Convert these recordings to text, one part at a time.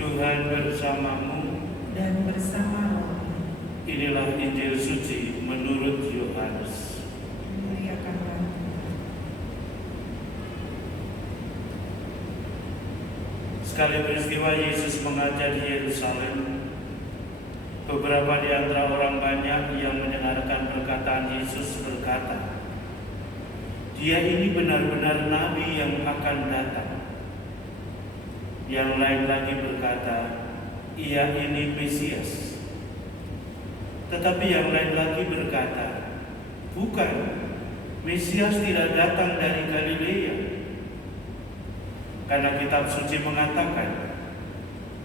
Tuhan bersamamu dan bersama rohmu. Inilah Injil suci menurut Yohanes. Muliakanlah Tuhan. Sekali peristiwa Yesus mengajar di Yerusalem, beberapa di antara orang banyak yang mendengarkan perkataan Yesus berkata, "Dia ini benar-benar nabi yang akan datang." Yang lain lagi berkata, "Ia ini Mesias." Tetapi yang lain lagi berkata, "Bukan, Mesias tidak datang dari Galilea." Karena kitab suci mengatakan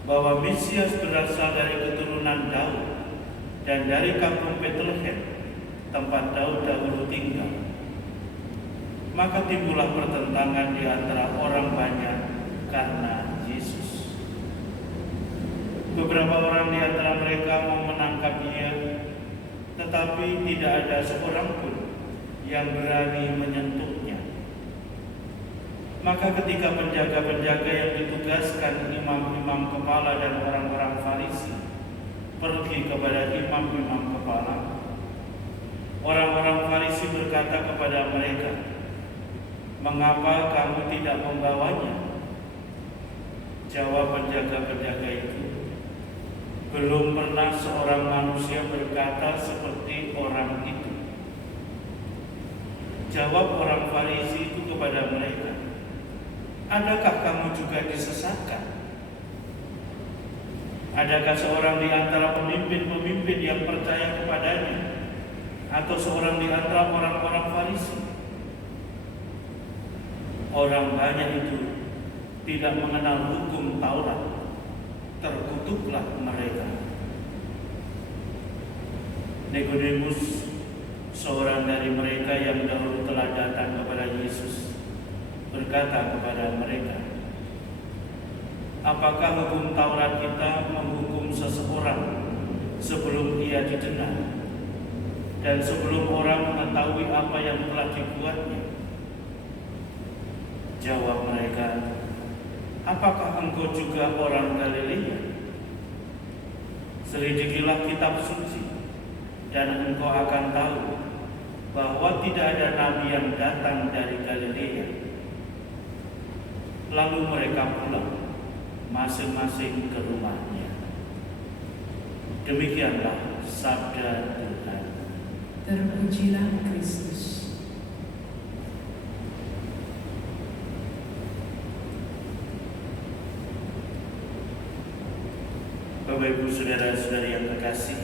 bahwa Mesias berasal dari keturunan Daud dan dari kampung Betlehem, tempat Daud dahulu tinggal. Maka timbullah pertentangan di antara orang banyak karena Yesus. Beberapa orang di antara mereka mau menangkap Dia, tetapi tidak ada seorang pun yang berani menyentuhnya. Maka ketika penjaga-penjaga yang ditugaskan imam-imam kepala dan orang-orang Farisi pergi kepada imam-imam kepala, orang-orang Farisi berkata kepada mereka, "Mengapa kamu tidak membawanya?" Jawab penjaga-penjaga itu, "Belum pernah seorang manusia berkata seperti orang itu." Jawab orang Farisi itu kepada mereka, "Adakah kamu juga disesatkan? Adakah seorang di antara pemimpin-pemimpin yang percaya kepadanya, atau seorang di antara orang-orang Farisi?" Orang banyak itu tidak mengenal hukum Taurat, terkutuklah mereka. Nikodemus, seorang dari mereka yang dahulu telah datang kepada Yesus, berkata kepada mereka, "Apakah hukum Taurat kita menghukum seseorang sebelum ia didengar dan sebelum orang mengetahui apa yang telah dibuatnya?" Jawab mereka, "Apakah engkau juga orang Galilea? Selidikilah kitab suci, dan engkau akan tahu bahwa tidak ada nabi yang datang dari Galilea." Lalu mereka pulang masing-masing ke rumahnya. Demikianlah sabda Tuhan. Terpujilah Kristus. Bapak Ibu Saudara-saudari yang terkasih,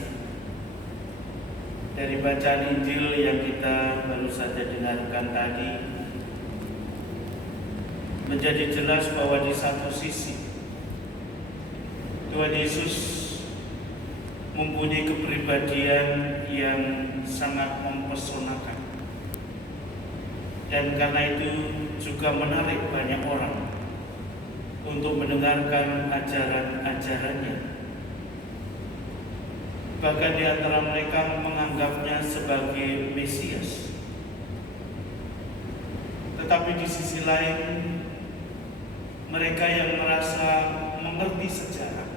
dari bacaan Injil yang kita baru saja dengarkan tadi, menjadi jelas bahwa di satu sisi Tuhan Yesus mempunyai kepribadian yang sangat mempesonakan, dan karena itu juga menarik banyak orang untuk mendengarkan ajaran-ajarannya. Bahkan di antara mereka menganggapnya sebagai Mesias. Tetapi di sisi lain, mereka yang merasa mengerti sejarah,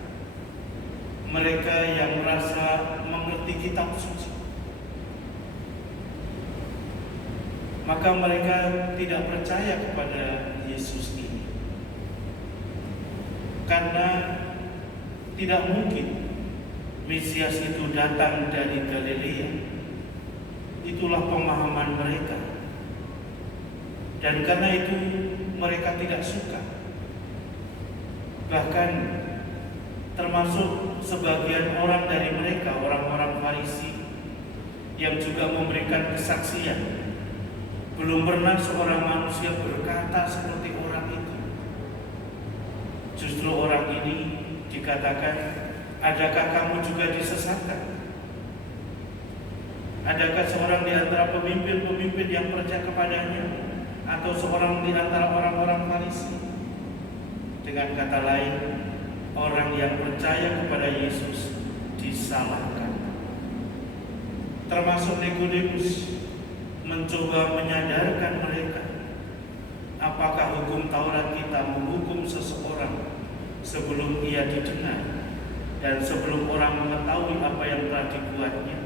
mereka yang merasa mengerti kitab suci, maka mereka tidak percaya kepada Yesus ini. Karena tidak mungkin Mesias itu datang dari Galilea. Itulah pemahaman mereka. Dan karena itu mereka tidak suka. Bahkan termasuk sebagian orang dari mereka, orang-orang Farisi, yang juga memberikan kesaksian. Belum pernah seorang manusia berkata seperti orang itu. Justru orang ini dikatakan, adakah kamu juga disesatkan? Adakah seorang di antara pemimpin-pemimpin yang percaya kepadanya, atau seorang di antara orang-orang Farisi? Dengan kata lain, orang yang percaya kepada Yesus disalahkan. Termasuk Nikodemus mencoba menyadarkan mereka, apakah hukum Taurat kita menghukum seseorang sebelum ia didengar dan sebelum orang mengetahui apa yang telah dibuatnya?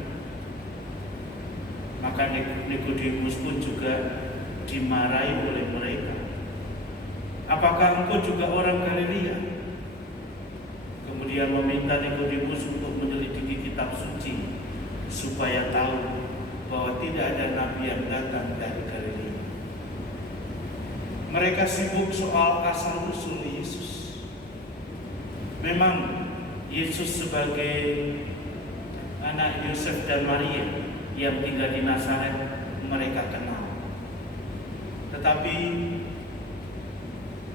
Maka Nikodemus pun juga dimarahi oleh mereka. Apakah engkau juga orang Galilea? Kemudian meminta Nikodemus untuk menyelidiki kitab suci supaya tahu bahwa tidak ada nabi yang datang dari Galilea. Mereka sibuk soal asal-usul Yesus. Memang Yesus sebagai anak Yosef dan Maria yang tinggal di Nazaret mereka kenal. Tetapi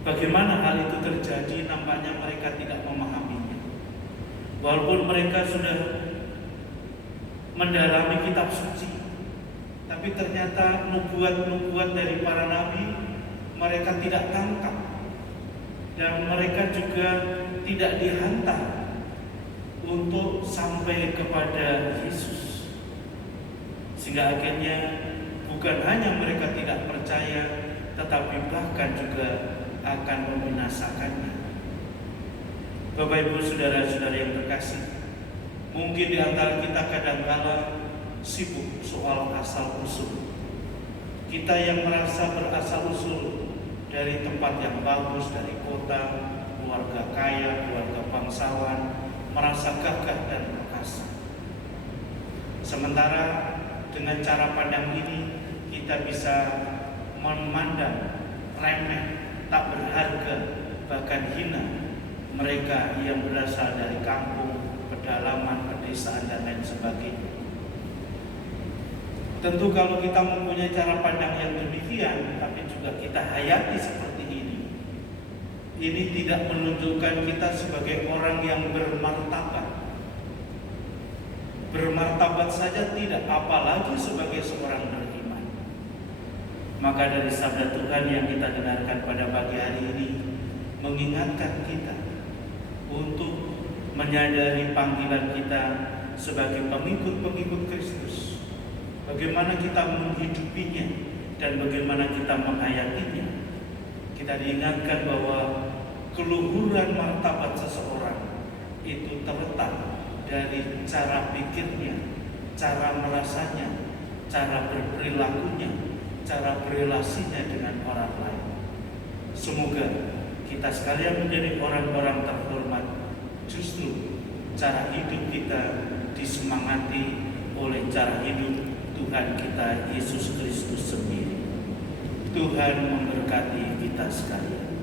bagaimana hal itu terjadi, nampaknya mereka tidak memahaminya. Walaupun mereka sudah mendalami kitab suci, tapi ternyata nubuat-nubuat dari para nabi mereka tidak tangkap, dan mereka juga tidak dihantar untuk sampai kepada Yesus. Sehingga akhirnya bukan hanya mereka tidak percaya, tetapi bahkan juga akan membinasakannya. Bapak Ibu saudara-saudara yang terkasih, mungkin di antara kita kadang-kala sibuk soal asal-usul. Kita yang merasa berasal-usul dari tempat yang bagus, dari kota, keluarga kaya, keluarga bangsawan, merasa gagah dan perkasa. Sementara dengan cara pandang ini kita bisa memandang remeh, tak berharga, bahkan hina mereka yang berasal dari kampung, pedalaman, pedesaan, dan lain sebagainya. Tentu kalau kita mempunyai cara pandang yang demikian, tapi juga kita hayati seperti ini tidak menunjukkan kita sebagai orang yang bermartabat. Bermartabat saja tidak, apalagi sebagai seorang beriman. Maka dari sabda Tuhan yang kita dengarkan pada pagi hari ini mengingatkan kita untuk menyadari panggilan kita sebagai pengikut-pengikut Kristus. Bagaimana kita menghidupinya dan bagaimana kita menghayatinya. Kita diingatkan bahwa keluhuran martabat seseorang itu terletak dari cara pikirnya, cara merasanya, cara berperilakunya, cara berrelasinya dengan orang lain. Semoga kita sekalian menjadi orang-orang terhormat. Justru cara hidup kita disemangati oleh cara hidup Tuhan kita Yesus Kristus sendiri. Tuhan memberkati kita sekalian.